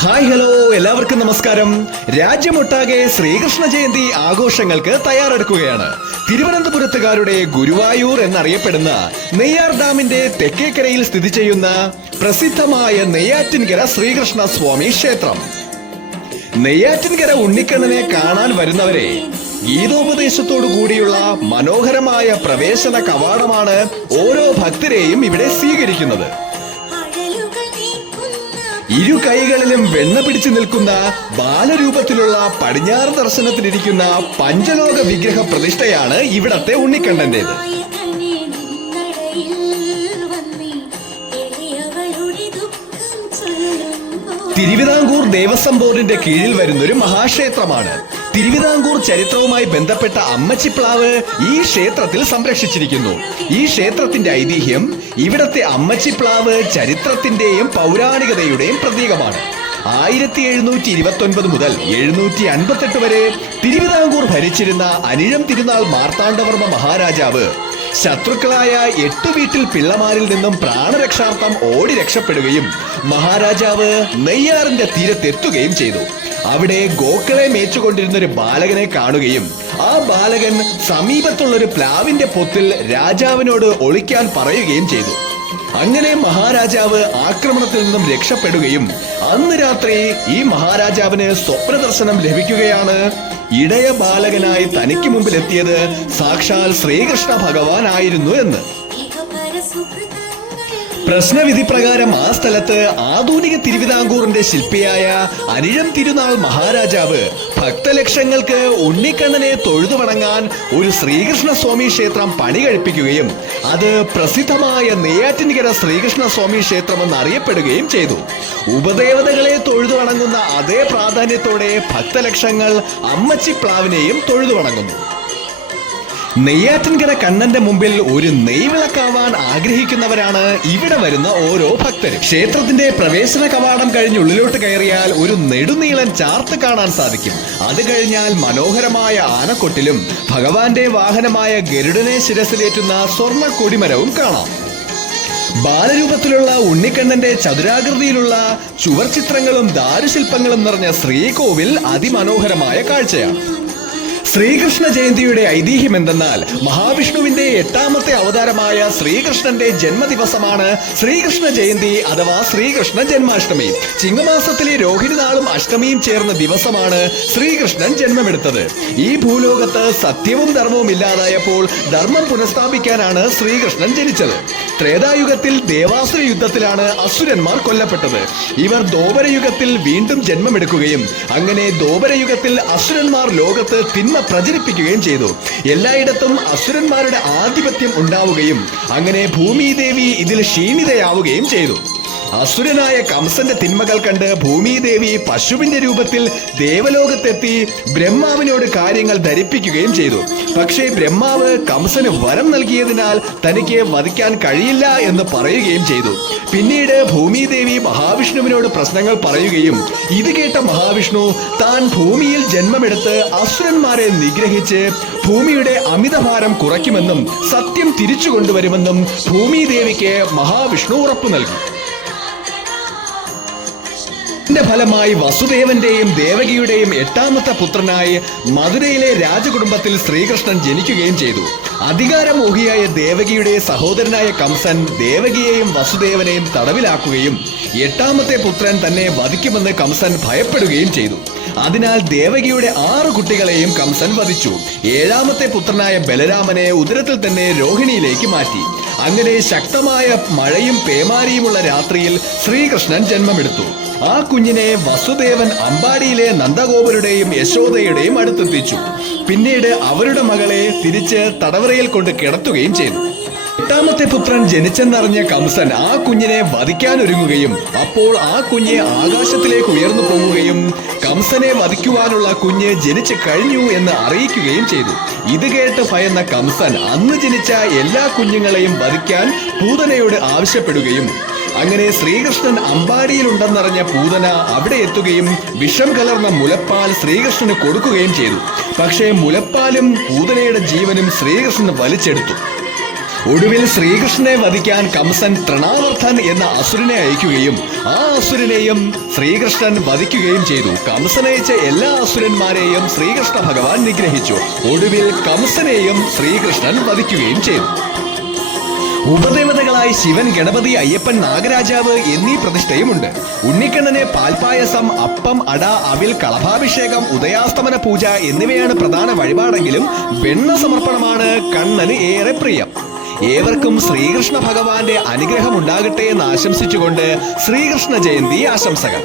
Hi hello എല്ലാവർക്കും നമസ്കാരം. രാജ്യമൊട്ടാകെ ശ്രീകൃഷ്ണ ജയന്തി ആഘോഷങ്ങൾക്ക് തയ്യാറെടുക്കുകയാണ്. തിരുവനന്തപുരത്തുകാരുടെ ഗുരുവായൂർ എന്നറിയപ്പെടുന്ന നെയ്യാർ ഡാമിന്റെ തെക്കേക്കരയിൽ സ്ഥിതി ചെയ്യുന്ന പ്രസിദ്ധമായ നെയ്യാറ്റിൻകര ശ്രീകൃഷ്ണ സ്വാമി ക്ഷേത്രം. നെയ്യാറ്റിൻകര ഉണ്ണിക്കണ്ണനെ കാണാൻ വരുന്നവരെ ഗീതോപദേശത്തോടു കൂടിയുള്ള മനോഹരമായ പ്രവേശന കവാടമാണ് ഓരോ ഭക്തരെയും ഇവിടെ സ്വീകരിക്കുന്നത്. ഇരു കൈകളിലും വെണ്ണ പിടിച്ചു നിൽക്കുന്ന ബാലരൂപത്തിലുള്ള പടിഞ്ഞാറ് ദർശനത്തിലിരിക്കുന്ന പഞ്ചലോക വിഗ്രഹ പ്രതിഷ്ഠയാണ് ഇവിടത്തെ ഉണ്ണിക്കണ്ണന്റേത്. തിരുവിതാംകൂർ ദേവസ്വം ബോർഡിന്റെ കീഴിൽ വരുന്നൊരു മഹാക്ഷേത്രമാണ്. തിരുവിതാംകൂർ ചരിത്രവുമായി ബന്ധപ്പെട്ട അമ്മച്ചിപ്ലാവ് ഈ ക്ഷേത്രത്തിൽ സംരക്ഷിച്ചിരിക്കുന്നു. ഈ ക്ഷേത്രത്തിന്റെ ഐതിഹ്യം ഇവിടത്തെ അമ്മച്ചിപ്ലാവ് ചരിത്രത്തിന്റെയും പൗരാണികതയുടെയും പ്രതീകമാണ്. 1729 മുതൽ 758 വരെ തിരുവിതാംകൂർ ഭരിച്ചിരുന്ന അനിഴം തിരുനാൾ മാർത്താണ്ഡവർമ്മ മഹാരാജാവ് ശത്രുക്കളായ 8 വീട്ടിൽ പിള്ളമാരിൽ നിന്നും പ്രാണരക്ഷാർത്ഥം ഓടി രക്ഷപ്പെടുകയും മഹാരാജാവ് നെയ്യാറിന്റെ തീരത്തെത്തുകയും ചെയ്തു. അവിടെ ഗോക്കളെ മേച്ചുകൊണ്ടിരുന്ന ഒരു ബാലകനെ കാണുകയും ആ ബാലകൻ സമീപത്തുള്ളൊരു പ്ലാവിന്റെ പൊത്തിൽ രാജാവിനോട് ഒളിക്കാൻ പറയുകയും ചെയ്തു. അങ്ങനെ മഹാരാജാവ് ആക്രമണത്തിൽ നിന്നും രക്ഷപ്പെടുകയും അന്ന് രാത്രി ഈ മഹാരാജാവിന് സ്വപ്നദർശനം ലഭിക്കുകയാണ്. ഇടയ ബാലകനായി തനിക്ക് മുമ്പിൽ എത്തിയത് സാക്ഷാൽ ശ്രീകൃഷ്ണ ഭഗവാനായിരുന്നു എന്ന്. പ്രശ്നവിധി പ്രകാരം ആ സ്ഥലത്ത് ആധുനിക തിരുവിതാംകൂറിന്റെ ശില്പിയായ അനിഴം തിരുനാൾ മഹാരാജാവ് ഭക്തലക്ഷങ്ങൾക്ക് ഉണ്ണിക്കണ്ണനെ തൊഴുതു വണങ്ങാൻ ഒരു ശ്രീകൃഷ്ണ സ്വാമി ക്ഷേത്രം പണി കഴിപ്പിക്കുകയും അത് പ്രസിദ്ധമായ നെയ്യാറ്റിൻകര ശ്രീകൃഷ്ണ സ്വാമി ക്ഷേത്രം എന്നറിയപ്പെടുകയും ചെയ്തു. ഉപദേവതകളെ തൊഴുതു വണങ്ങുന്ന അതേ പ്രാധാന്യത്തോടെ ഭക്തലക്ഷങ്ങൾ അമ്മച്ചിപ്ലാവിനെയും തൊഴുതു വണങ്ങുന്നു. നെയ്യാറ്റിൻകര കണ്ണന്റെ മുമ്പിൽ ഒരു നെയ്വിളക്കാവാൻ ആഗ്രഹിക്കുന്നവരാണ് ഇവിടെ വരുന്ന ഓരോ ഭക്തരും. ക്ഷേത്രത്തിന്റെ പ്രവേശന കവാടം കഴിഞ്ഞ് ഉള്ളിലോട്ട് കയറിയാൽ ഒരു നെടുനീളൻ ചാർത്ത് കാണാൻ സാധിക്കും. അത് കഴിഞ്ഞാൽ മനോഹരമായ ആനക്കൊട്ടിലും ഭഗവാന്റെ വാഹനമായ ഗരുഡനെ ശിരസിലേറ്റുന്ന സ്വർണ്ണ കൊടിമരവും കാണാം. ബാലരൂപത്തിലുള്ള ഉണ്ണിക്കണ്ണന്റെ ചതുരാകൃതിയിലുള്ള ചുവർ ചിത്രങ്ങളും ദാരുശില്പങ്ങളും നിറഞ്ഞ ശ്രീകോവിൽ അതിമനോഹരമായ കാഴ്ചയാണ്. ശ്രീകൃഷ്ണ ജയന്തിയുടെ ഐതിഹ്യം എന്തെന്നാൽ മഹാവിഷ്ണുവിന്റെ 8ാമത്തെ അവതാരമായ ശ്രീകൃഷ്ണന്റെ ജന്മദിവസമാണ് ശ്രീകൃഷ്ണ ജയന്തി അഥവാ ശ്രീകൃഷ്ണ ജന്മാഷ്ടമി. ചിങ്ങമാസത്തിലെ രോഹിണി നാളും അഷ്ടമിയും ചേർന്ന ദിവസമാണ് ശ്രീകൃഷ്ണൻ ജന്മമെടുത്തത്. ഈ ഭൂലോകത്ത് സത്യവും ധർമ്മവും ഇല്ലാതായപ്പോൾ ധർമ്മം പുനഃസ്ഥാപിക്കാനാണ് ശ്രീകൃഷ്ണൻ ജനിച്ചത്. ത്രേതായുഗത്തിൽ ദേവാസുര യുദ്ധത്തിലാണ് അസുരന്മാർ കൊല്ലപ്പെട്ടത്. ഇവർ ദ്വാപരയുഗത്തിൽ വീണ്ടും ജന്മമെടുക്കുകയും അങ്ങനെ ദ്വാപരയുഗത്തിൽ അസുരന്മാർ ലോകത്ത് തിന്മ പ്രചരിപ്പിക്കുകയും ചെയ്തു. എല്ലായിടത്തും അസുരന്മാരുടെ ആധിപത്യം ഉണ്ടാവുകയും അങ്ങനെ ഭൂമിദേവി ഇതിൽ ക്ഷീണിതയാവുകയും ചെയ്തു. അസുരനായ കംസന്റെ തിന്മകൾ കണ്ട് ഭൂമിദേവി പശുവിന്റെ രൂപത്തിൽ ദേവലോകത്തെത്തി ബ്രഹ്മാവിനോട് കാര്യങ്ങൾ ധരിപ്പിക്കുകയും ചെയ്തു. പക്ഷേ ബ്രഹ്മാവ് കംസന് വരം നൽകിയതിനാൽ തനിക്ക് വധിക്കാൻ കഴിയില്ല എന്ന് പറയുകയും ചെയ്തു. പിന്നീട് ഭൂമിദേവി മഹാവിഷ്ണുവിനോട് പ്രശ്നങ്ങൾ പറയുകയും ഇത് കേട്ട മഹാവിഷ്ണു താൻ ഭൂമിയിൽ ജന്മമെടുത്ത് അസുരന്മാരെ നിഗ്രഹിച്ച് ഭൂമിയുടെ അമിതഭാരം കുറയ്ക്കുമെന്നും സത്യം തിരിച്ചു കൊണ്ടുവരുമെന്നും ഭൂമിദേവിക്ക് മഹാവിഷ്ണു ഉറപ്പു നൽകി. ഇതിന്റെ ഫലമായി വസുദേവന്റെയും ദേവകിയുടെയും 8ാമത്തെ പുത്രനായി മധുരയിലെ രാജകുടുംബത്തിൽ ശ്രീകൃഷ്ണൻ ജനിക്കുകയും ചെയ്തു. അധികാരമോഹിയായ ദേവകിയുടെ സഹോദരനായ കംസൻ ദേവകിയെയും വസുദേവനെയും തടവിലാക്കുകയും 8ാമത്തെ പുത്രൻ തന്നെ വധിക്കുമെന്ന് കംസൻ ഭയപ്പെടുകയും ചെയ്തു. അതിനാൽ ദേവകിയുടെ 6 കുട്ടികളെയും കംസൻ വധിച്ചു. 7ാമത്തെ പുത്രനായ ബലരാമനെ ഉദരത്തിൽ തന്നെ രോഹിണിയിലേക്ക് മാറ്റി. അങ്ങനെ ശക്തമായ മഴയും പേമാരിയുമുള്ള രാത്രിയിൽ ശ്രീകൃഷ്ണൻ ജന്മമെടുത്തു. ആ കുഞ്ഞിനെ വസുദേവൻ അമ്പാടിയിലെ നന്ദഗോപരുടെയും യശോദയുടെയും അടുത്തെത്തിച്ചു. പിന്നീട് അവരുടെ മകളെ തിരിച്ച് തടവറയിൽ കൊണ്ട് കിടത്തുകയും ചെയ്തു. 8ാമത്തെ പുത്രൻ ജനിച്ചെന്നറിഞ്ഞ കംസൻ ആ കുഞ്ഞിനെ വധിക്കാനൊരുങ്ങുകയും അപ്പോൾ ആ കുഞ്ഞ് ആകാശത്തിലേക്ക് ഉയർന്നു പോകുകയും കംസനെ വധിക്കുവാനുള്ള കുഞ്ഞ് ജനിച്ചു കഴിഞ്ഞു എന്ന് അറിയിക്കുകയും ചെയ്തു. ഇത് കേട്ട് ഭയന്ന കംസൻ അന്ന് ജനിച്ച എല്ലാ കുഞ്ഞുങ്ങളെയും വധിക്കാൻ പൂതനയോട് ആവശ്യപ്പെടുകയും അങ്ങനെ ശ്രീകൃഷ്ണൻ അമ്പാടിയിലുണ്ടെന്നറിഞ്ഞ പൂതന അവിടെ എത്തുകയും വിഷം കലർന്ന മുലപ്പാൽ ശ്രീകൃഷ്ണന് കൊടുക്കുകയും ചെയ്തു. പക്ഷേ മുലപ്പാലും പൂതനയുടെ ജീവനും ശ്രീകൃഷ്ണൻ വലിച്ചെടുത്തു. ഒടുവിൽ ശ്രീകൃഷ്ണനെ വധിക്കാൻ കംസൻ തൃണാവർദ്ധൻ എന്ന അസുരനെ അയക്കുകയും ആ അസുരനെയും ശ്രീകൃഷ്ണൻ വധിക്കുകയും ചെയ്തു. കംസനയച്ച എല്ലാ അസുരന്മാരെയും ശ്രീകൃഷ്ണ ഭഗവാൻ നിഗ്രഹിച്ചു. ഒടുവിൽ കംസനെയും ശ്രീകൃഷ്ണൻ വധിക്കുകയും ചെയ്തു. ഉപദേവതകളായി ശിവൻ, ഗണപതി, അയ്യപ്പൻ, നാഗരാജാവ് എന്നീ പ്രതിഷ്ഠയുമുണ്ട്. ഉണ്ണിക്കണ്ണന് പാൽപായസം, അപ്പം, അട, അവിൽ, കളഭാഭിഷേകം, ഉദയാസ്തമന പൂജ എന്നിവയാണ് പ്രധാന വഴിപാടെങ്കിലും വെണ്ണ സമർപ്പണമാണ് കണ്ണന് ഏറെ പ്രിയം. ഏവർക്കും ശ്രീകൃഷ്ണ ഭഗവാന്റെ അനുഗ്രഹം ഉണ്ടാകട്ടെ എന്ന് ആശംസിച്ചുകൊണ്ട് ശ്രീകൃഷ്ണ ജയന്തി ആശംസകൾ.